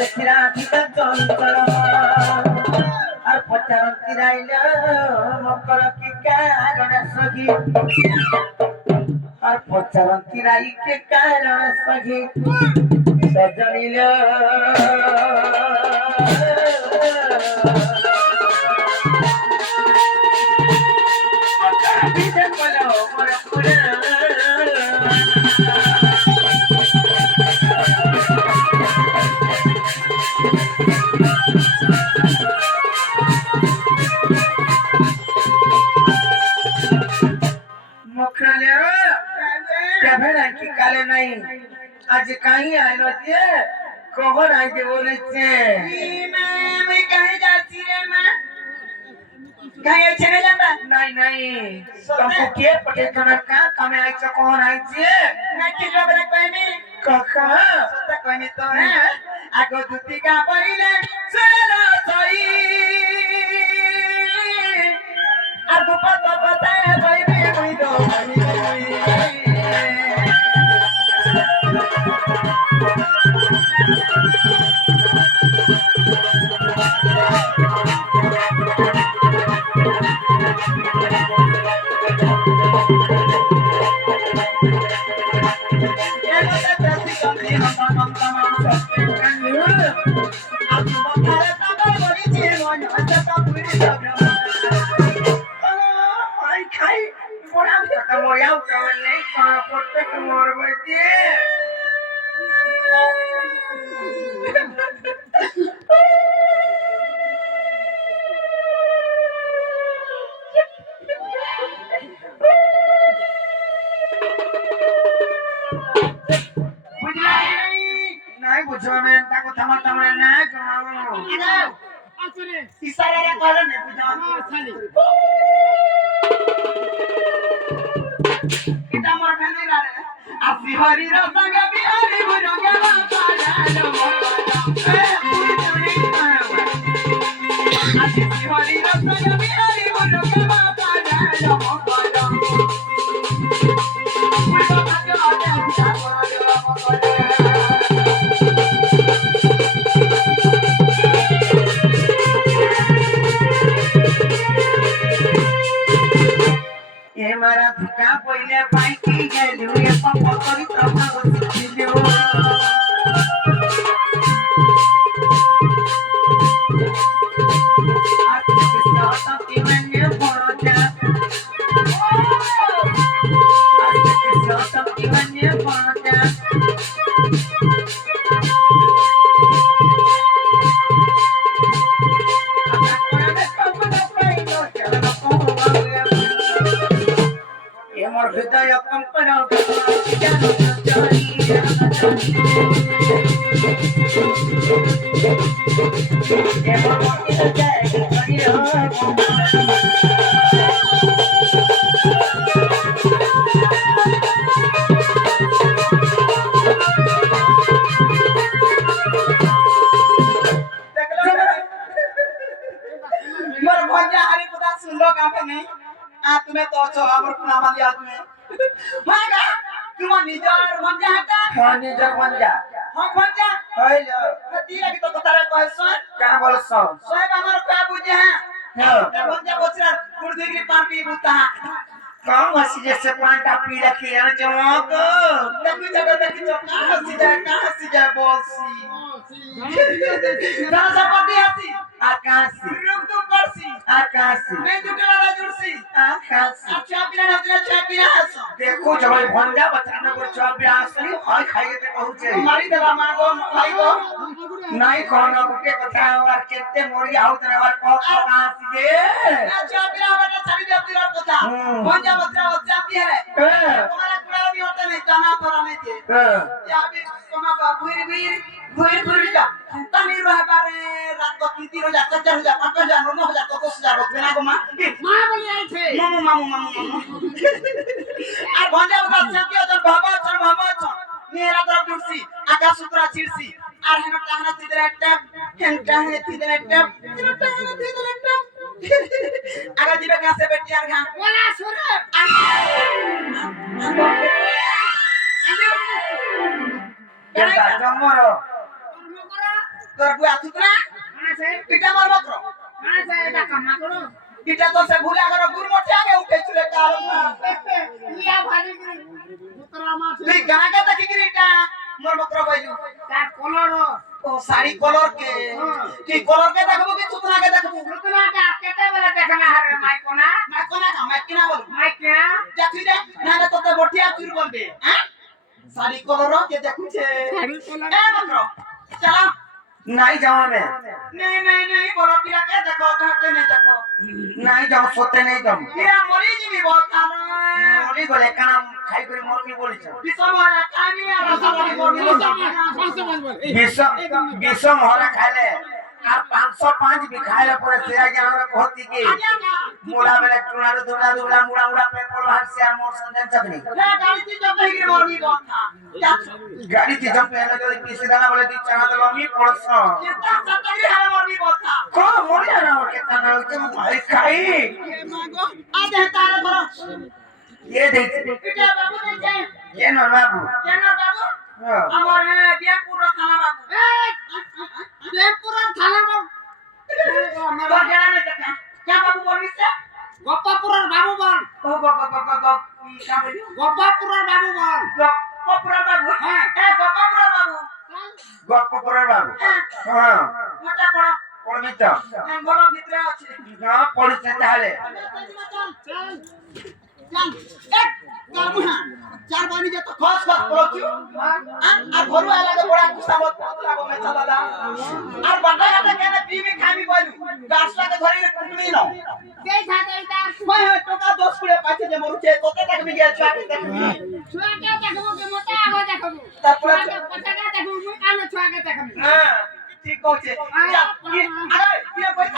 দেখিরা দিতা চঞ্চল আর পচারন্তি রাইল মকর কি কারণ সখী আর পচারন্তি রাই কে কারণ সখী সজনিল काले नहीं आज कहीं आयो जे कौन आई जे बोले छे मैं कहीं जाती रे मैं कहीं चले जाता नहीं नहीं तुमको के पटे का कमे आई छ कौन आई छे मैं के जबरे कोई में काका सता कोई में तो है आगो दुती का परिले चलो सही आगो पता बताए भाई में कोई दो नहीं बुझवा में ताको थमा ना करो आसरे इशारा रे करो ने बुझवा हां खाली किता मोर फैने रे आसी हरि रो संग बिहारी बुरंगे बाबा जानो ए बुरंगे आसी हरि रो संग बिहारी बुरंगे बाबा जानो मारा धुका पहिले पाइकी गेलु ए पप्पा करी तमा बसिलु आते साता तिमने परोजा आते साता तिमने परोजा मोर हृदय कंपन मोर भजा हरि पता सुन लो काफे नहीं तुम्हें तो छो हमर पुना माली आदमी मागा तुम निजर मंजा हटा हां निजर मंजा हां मंजा होइलो तीरा की तो कतारे कहसन का बोलसन सोय हमर का बुझे हां मंजा बचरा कुर्दीगिरी पार्टी बुता काम हसी जैसे पांटा पी रखी है जवाक देखि जगह देखि का हसी जाए बोलसी राजापति हसी आकाशी रुक तू करसी आकाशी मैं जुटला ना जुड़सी आकाशी अच्छा बिना नचना चाय पिया हसो देखो जब भंडा बचरा न को चाय पिया हसनी हाय खाइए ते कहू छे मारी देला मागो खाई गो नहीं कोनो के कथा और केते मोरी आउ तने और को आकाशी दे अच्छा बिना बना छाड़ी दे तेरा कथा भंडा बचरा बच्चा पिया रे तुम्हारा कुड़ा भी होता नहीं तना थोड़ा नहीं थे या भी तुम का भूर का तनी रह बारे रात को 3 हजार 4 हजार 5 हजार 9 हजार 10 हजार बेना को मां बोली आई थे मामू आ भंडा बता सत्य जन बाबा छ मेरा तरफ दुरसी आकाश सूत्रा चिरसी আর হেন টাহনা তিদরে ট্যাপ হেন টাহনে তিদরে ট্যাপ তিদরে টাহনে তিদরে ট্যাপ আগা দিবে গাছে বেটি আর ঘা ওলা সরে কেনটা জমর তোর বুয়া তুতরা পিটা মার মাত্র এটা তো সে ভুলে আগর গুর মোটে আগে উঠেছিল কাল তুই গানাকে দেখি কি এটা মোর মাত্র কইলু তার কলর ও শাড়ি কলর কে তুই কলর কে দেখবো কি তুতরাকে দেখবো তুতরাটা কেতে বেলা দেখানা হারে মাইকোনা মাইকিনা বল মাইকনা যা তুই দেখ না না তোকে বটিয়া চুর বলবে হ্যাঁ শাড়ি কলর কে দেখুছে শাড়ি কলর এ মাত্র চলো नहीं जाओ मैं नहीं बोलो पिया के देखो कहां के नहीं देखो नहीं जाओ सोते नहीं तुम पिया मरी जी भी बोलता ना मरी बोले काम खाई कर मरमी बोली छ विषम हरा खानी और रसवारी मरमी विषम हरा खाले আর 505 भी खाइले परे से आगे हमरा कहती की मोला बेले टुनारो दुला मुड़ा मुड़ा पे पड़ो हर से मोर संदेन चकनी गाड़ी थी जब ही मरमी बोलता गाड़ी थी जब पहले तो पीछे दाना बोले दी चना दलो मी पड़स कितना सतरी हरा मरमी बोलता को मोरी हरा और कितना ना तुम भाई खाई आ दे तारे भरो ये दे किटा बाबू दे छे के न बाबू আমার বিয়াপুর থানা বাবু দেবপুর থানা বাবু আমার গেলা না দেখা কে বাবু বলিস গোপাপুরের বাবু বল ও গোপাপুরের বাবু বল গোপাপুরের বাবু হ্যাঁ এ গোপাপুরের বাবু গোপাপুরের বাবু হ্যাঁ মোটা পড়ো পড়বি তো বলো ভিতরে আছে না পড়ছে তাহলে চল এক কামুহা চার বানি যত খস খস পড়ছু আর ঘরু আলাদা বড়া কুসামত লাগো মেছা দাদা আর বাটা হাতে কেন বিবি খাবি বলু গাছটাকে ধরে কুটমি নাও দেই থাকে এটা কই হয় টাকা 10 কুড়ে পাইছে যে মরুছে কত টাকা বিঘা ছুয়াকে দেখবি ছুয়াকে দেখবো কি মোটা আগো দেখবো তারপরে পছাকে দেখবো মুই আলো ছুয়াকে দেখবো হ্যাঁ ঠিক কইছে আরে কি পয়সা